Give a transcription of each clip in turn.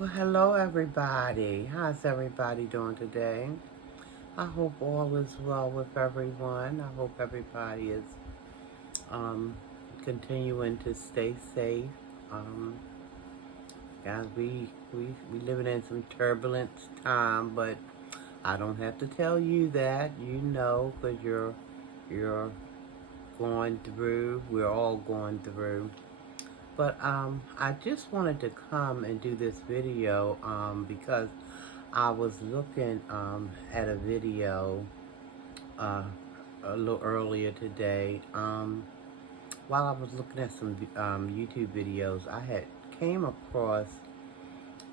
Well, hello everybody. How's everybody doing today? I hope all is well with everyone. I hope everybody is um, continuing to stay safe. Um, Guys, we living in some turbulent time, but I don't have to tell you that. You know, because you're going through. We're all going through. But I just wanted to come and do this video because I was looking at a video uh, a little earlier today. While I was looking at some YouTube videos, I had came across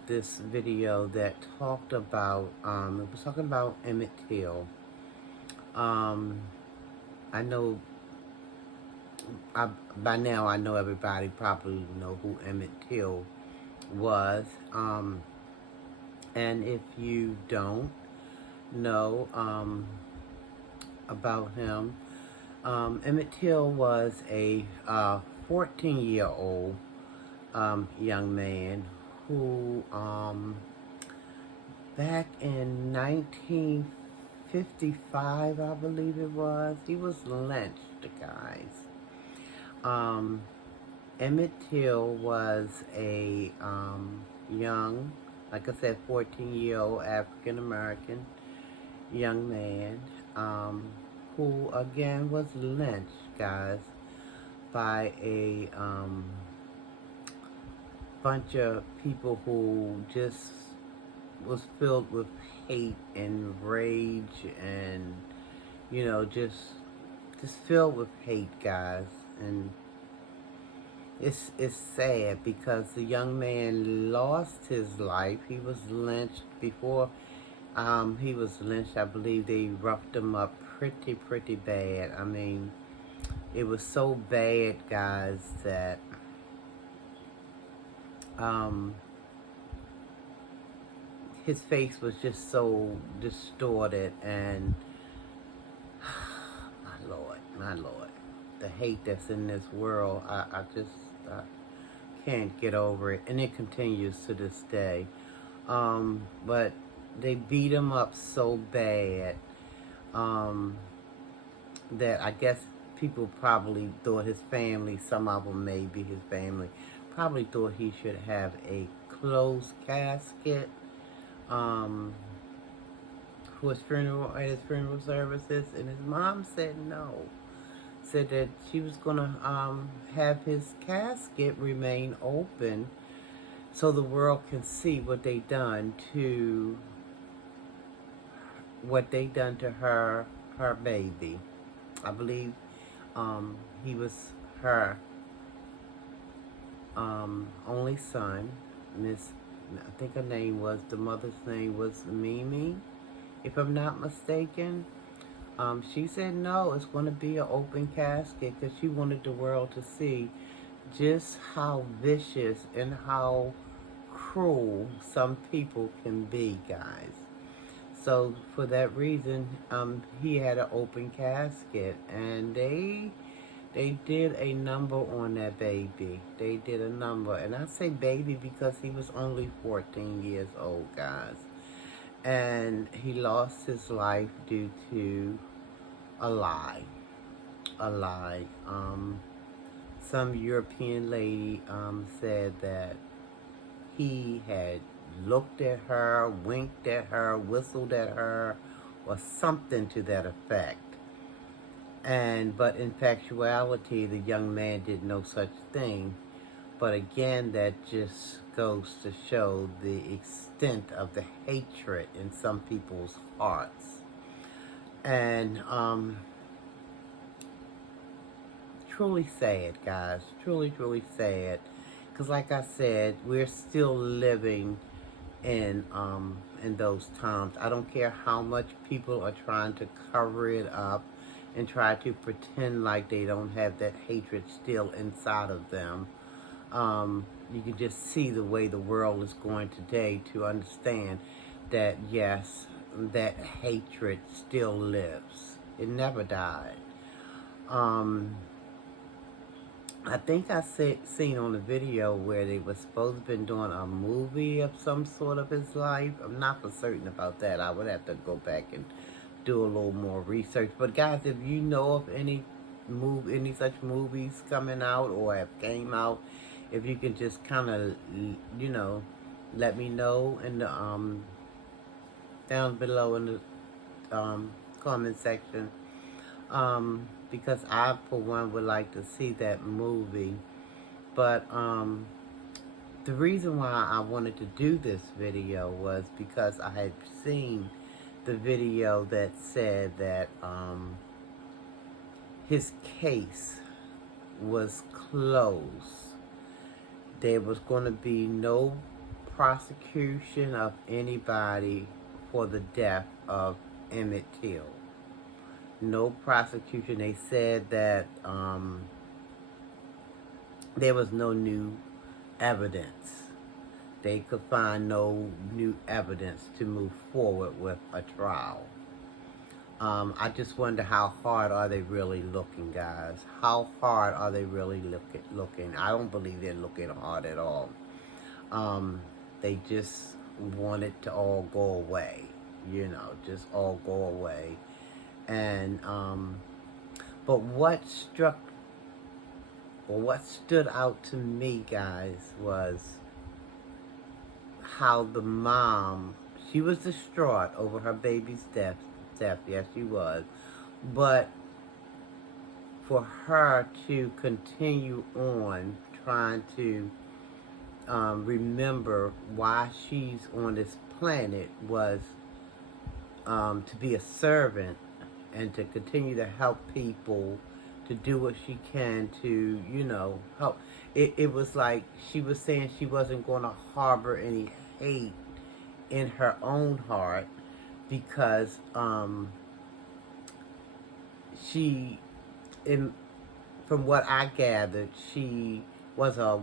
this video that talked about, it was talking about Emmett Till. Um, I know, I, by now I know everybody probably know who Emmett Till was. And if you don't know about him, Emmett Till was a 14-year-old young man who, back in 1955, I believe it was, he was lynched, guys. Um, Emmett Till was a young, like I said, 14-year-old African-American young man who, again, was lynched, guys, by a bunch of people who just was filled with hate and rage and, just filled with hate, guys. And it's sad because the young man lost his life. He was lynched before he was lynched. I believe they roughed him up pretty bad. I mean, it was so bad, guys, that um, his face was just so distorted, and my Lord, the hate that's in this world, I just can't get over it, and it continues to this day. But they beat him up so bad that I guess people probably thought his family, some of them maybe his family, probably thought he should have a closed casket um, for his funeral, at his funeral services, and his mom said no. Said that she was gonna have his casket remain open so the world can see what they done to her baby. I believe he was her only son. Miss, I think the mother's name was Mimi, if I'm not mistaken. She said no, it's going to be an open casket because she wanted the world to see just how vicious and how cruel some people can be, guys. So for that reason, he had an open casket, and they did a number on that baby. They did a number, and I say baby because he was only 14 years old, guys, and he lost his life due to a lie. A lie. Some European lady said that he had looked at her, winked at her, whistled at her, or something to that effect. But in factuality, the young man did no such thing. But again, that just goes to show the extent of the hatred in some people's hearts. And truly sad, guys. Truly sad. Because like I said, we're still living in those times. I don't care how much people are trying to cover it up and try to pretend like they don't have that hatred still inside of them. You can just see the way the world is going today to understand that yes, that hatred still lives. It never died. I think I seen on the video where they were supposed to been doing a movie of some sort of his life. I'm not for certain about that. I would have to go back and do a little more research. But guys, if you know of any such movies coming out or have came out, if you can just kind of, you know, let me know in the down below in the comment section. Because I, for one, would like to see that movie. But the reason why I wanted to do this video was because I had seen the video that said that his case was closed. There was going to be no prosecution of anybody for the death of Emmett Till. No prosecution. They said that there was no new evidence. They could find no new evidence to move forward with a trial. I just wonder how hard are they really looking, guys? How hard are they really looking? I don't believe they're looking hard at all. They just want it to all go away, you know, just all go away. And but what stood out to me, guys, was how the mom, she was distraught over her baby's death. Yes, she was. But for her to continue on trying to remember why she's on this planet was to be a servant and to continue to help people, to do what she can to, you know, help. It was like she was saying she wasn't going to harbor any hate in her own heart because from what I gathered, she was a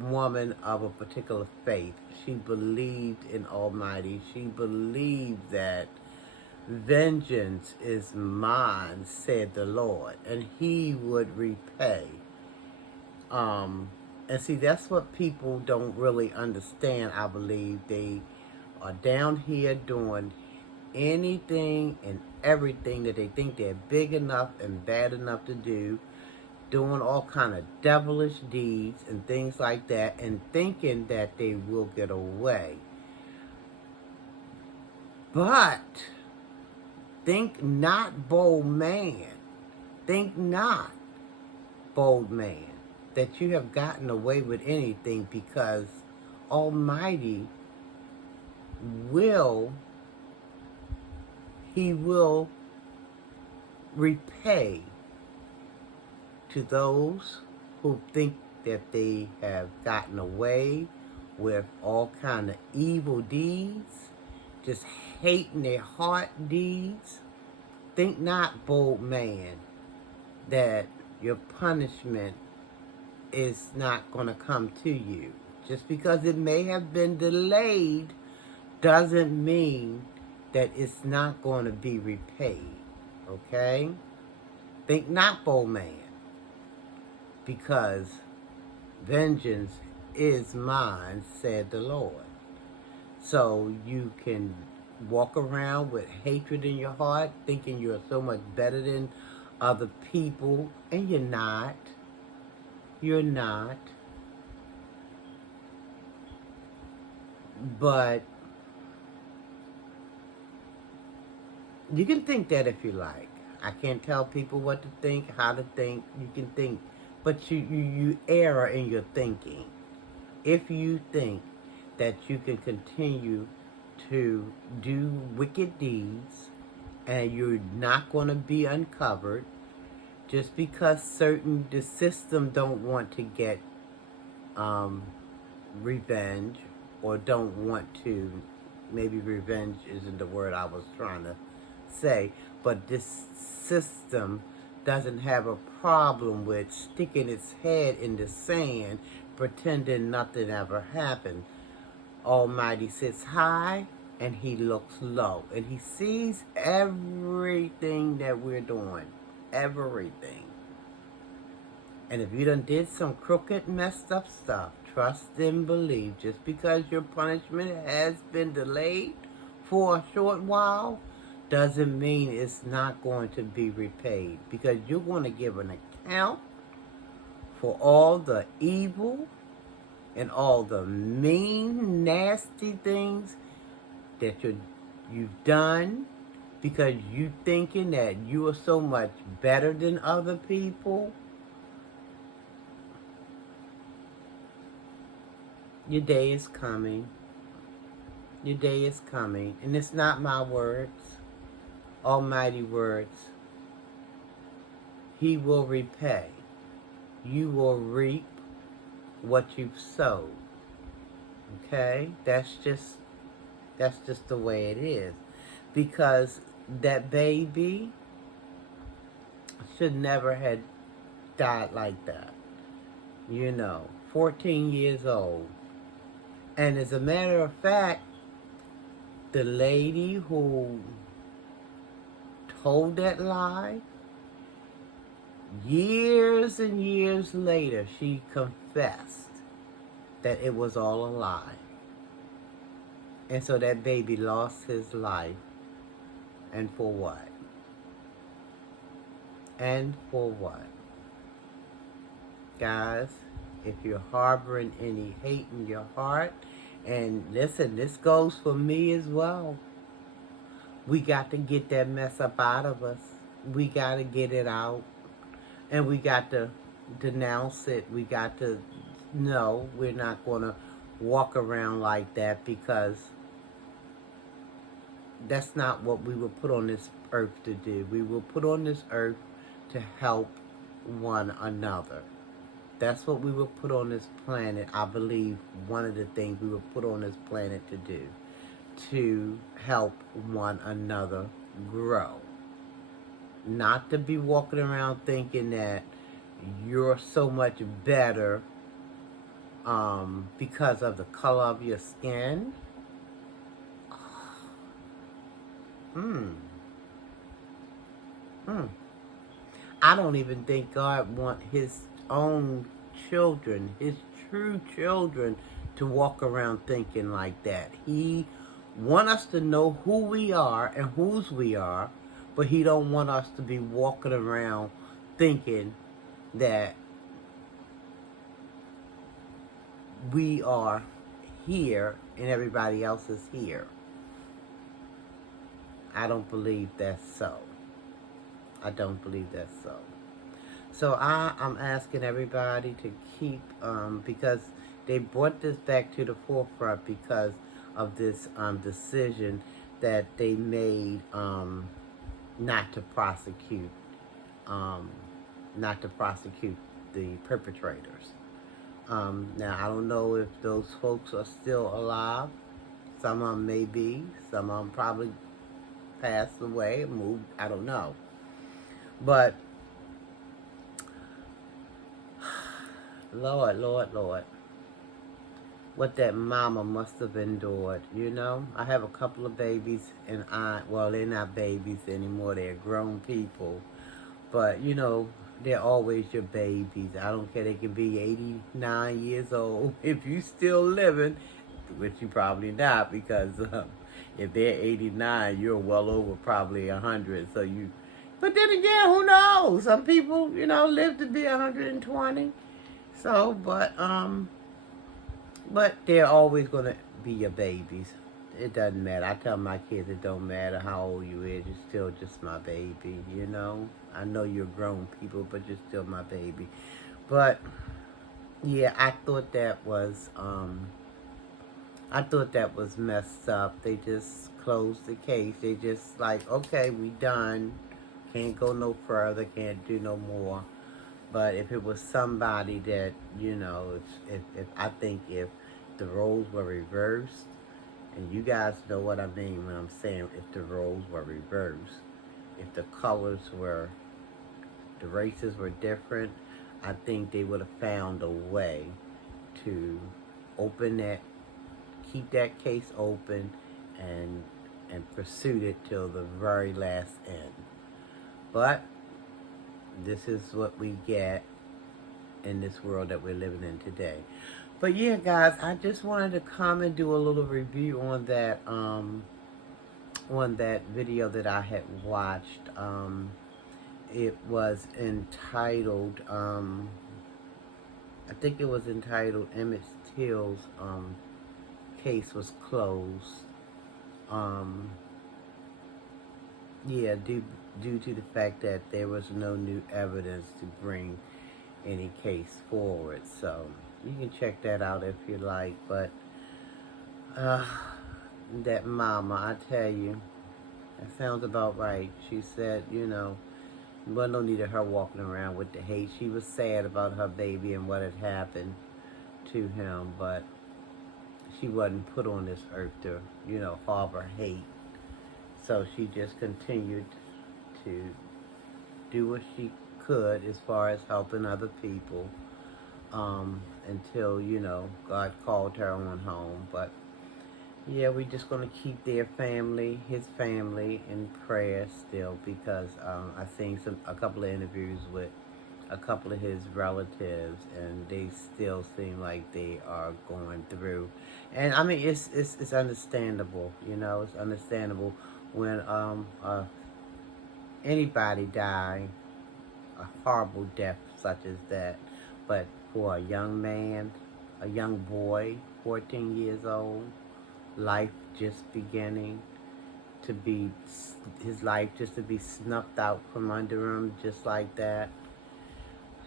woman of a particular faith. She believed in Almighty. She believed that vengeance is mine, said the Lord, and He would repay. And see, that's what people don't really understand, I believe. They are down here doing anything and everything that they think they're big enough and bad enough to do, doing all kind of devilish deeds and things like that, and thinking that they will get away. But think not, bold man. Think not, bold man, that you have gotten away with anything, because Almighty He will repay to those who think that they have gotten away with all kind of evil deeds, just hating their heart deeds. Think not, bold man, that your punishment is not going to come to you. Just because it may have been delayed doesn't mean that it's not going to be repaid. Okay? Think not, bold man, because vengeance is mine, said the Lord. So you can walk around with hatred in your heart, thinking you're so much better than other people, and you're not. You're not. But you can think that if you like. I can't tell people what to think, how to think. You can think, but you err in your thinking. If you think that you can continue to do wicked deeds and you're not going to be uncovered, just because the system don't want to get revenge, or don't want to, maybe revenge isn't the word I was trying to say, but this system doesn't have a problem with sticking its head in the sand, pretending nothing ever happened. Almighty sits high and He looks low, and He sees everything that we're doing. Everything. And if you done did some crooked, messed up stuff, trust and believe, just because your punishment has been delayed for a short while, doesn't mean it's not going to be repaid. Because you're going to give an account for all the evil and all the mean, nasty things that you've done, because you thinking that you are so much better than other people. Your day is coming. Your day is coming. And it's not my words, almighty words. He will repay. You will reap what you've sowed. Okay? That's just the way it is. Because that baby should never have died like that. 14 years old. And as a matter of fact, the lady who told that lie, years and years later, she confessed that it was all a lie. And so that baby lost his life. And for what? And for what? Guys, if you're harboring any hate in your heart, and listen, this goes for me as well. We got to get that mess up out of us. We got to get it out. And we got to denounce it. We got to know we're not going to walk around like that, because that's not what we were put on this earth to do. We were put on this earth to help one another. That's what we were put on this planet. I believe one of the things we were put on this planet to do, to help one another grow. Not to be walking around thinking that you're so much better because of the color of your skin. I don't even think God wants his own children, his true children, to walk around thinking like that. He wants us to know who we are and whose we are, but he don't want us to be walking around thinking that we are here and everybody else is here. I don't believe that's so. I don't believe that's so. So I'm asking everybody to keep, because they brought this back to the forefront because of this decision that they made not to prosecute the perpetrators. Now, I don't know if those folks are still alive. Some of them may be. Some of them probably passed away, moved, I don't know. But, Lord, what that mama must have endured, I have a couple of babies, and they're not babies anymore, they're grown people. But, they're always your babies. I don't care, they can be 89 years old. If you still living, which you probably not, because if they're 89, you're well over probably 100. But then again, who knows? Some people, live to be 120. So, but they're always going to be your babies. It doesn't matter. I tell my kids it don't matter how old you is. You're still just my baby, I know you're grown people, but you're still my baby. But, yeah, I thought that was messed up. They just closed the case. They just like, okay, we done. Can't go no further. Can't do no more. But if it was somebody that, if I think if the roles were reversed, and you guys know what I mean when I'm saying if the roles were reversed, if the colors were, the races were different, I think they would have found a way to keep that case open and pursue it till the very last end. But this is what we get in this world that we're living in today. But yeah, guys, I just wanted to come and do a little review on that video that I had watched. It was entitled, I think it was entitled Emmett Till's case was closed. Um, yeah, due to the fact that there was no new evidence to bring any case forward. So you can check that out if you like. But uh, that mama, I tell you, that sounds about right. She said, well, no need of her walking around with the hate. She was sad about her baby and what had happened to him, but she wasn't put on this earth to, harbor hate. So she just continued to do what she could as far as helping other people until, God called her on home. But yeah, we're just going to keep his family in prayer still, because I've seen a couple of interviews with a couple of his relatives, and they still seem like they are going through. And I mean, it's understandable, it's understandable when anybody die a horrible death such as that. But for a young man, a young boy, 14 years old, life just beginning to be, his life just to be snuffed out from under him just like that.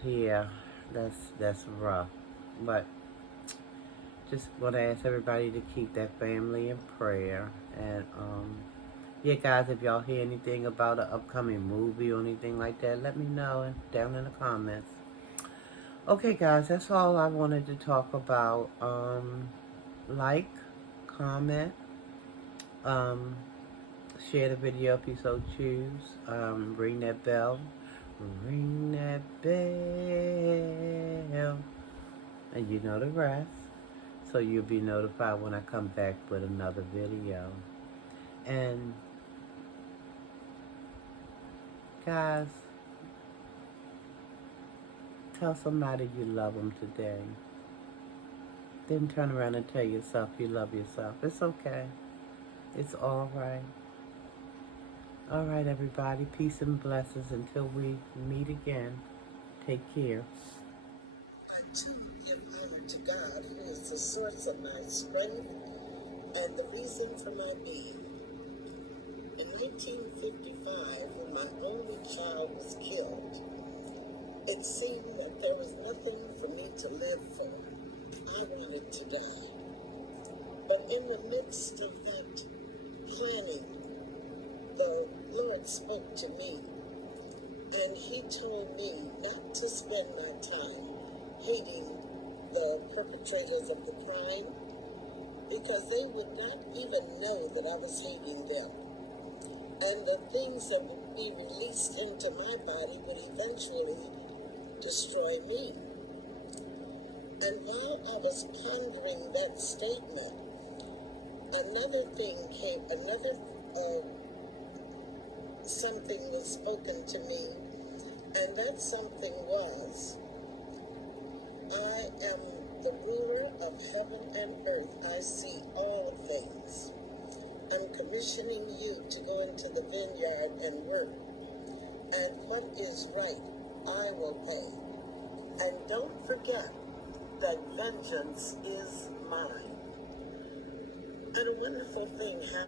Yeah, that's rough. But just want to ask everybody to keep that family in prayer. And yeah, guys, if y'all hear anything about an upcoming movie or anything like that, let me know down in the comments. Okay, guys, that's all I wanted to talk about. Like, comment, share the video if you so choose. Ring that bell. Ring that bell. And you know the rest. So you'll be notified when I come back with another video. And guys, tell somebody you love them today. Then turn around and tell yourself you love yourself. It's okay. It's all right. All right, everybody. Peace and blessings until we meet again. Take care. I too give honor to God, who is the source of my strength and the reason for my being. In 1955, when my only child was killed, it seemed that there was nothing for me to live for. I wanted to die. But in the midst of that planning, the Lord spoke to me, and He told me not to spend my time hating the perpetrators of the crime, because they would not even know that I was hating them. And the things that would be released into my body would eventually destroy me. And while I was pondering that statement, another thing came, something was spoken to me, and that something was, I am the ruler of heaven and earth. I see all things. I'm commissioning you to go into the vineyard and work. And what is right, I will pay. And don't forget that vengeance is mine. And a wonderful thing happened.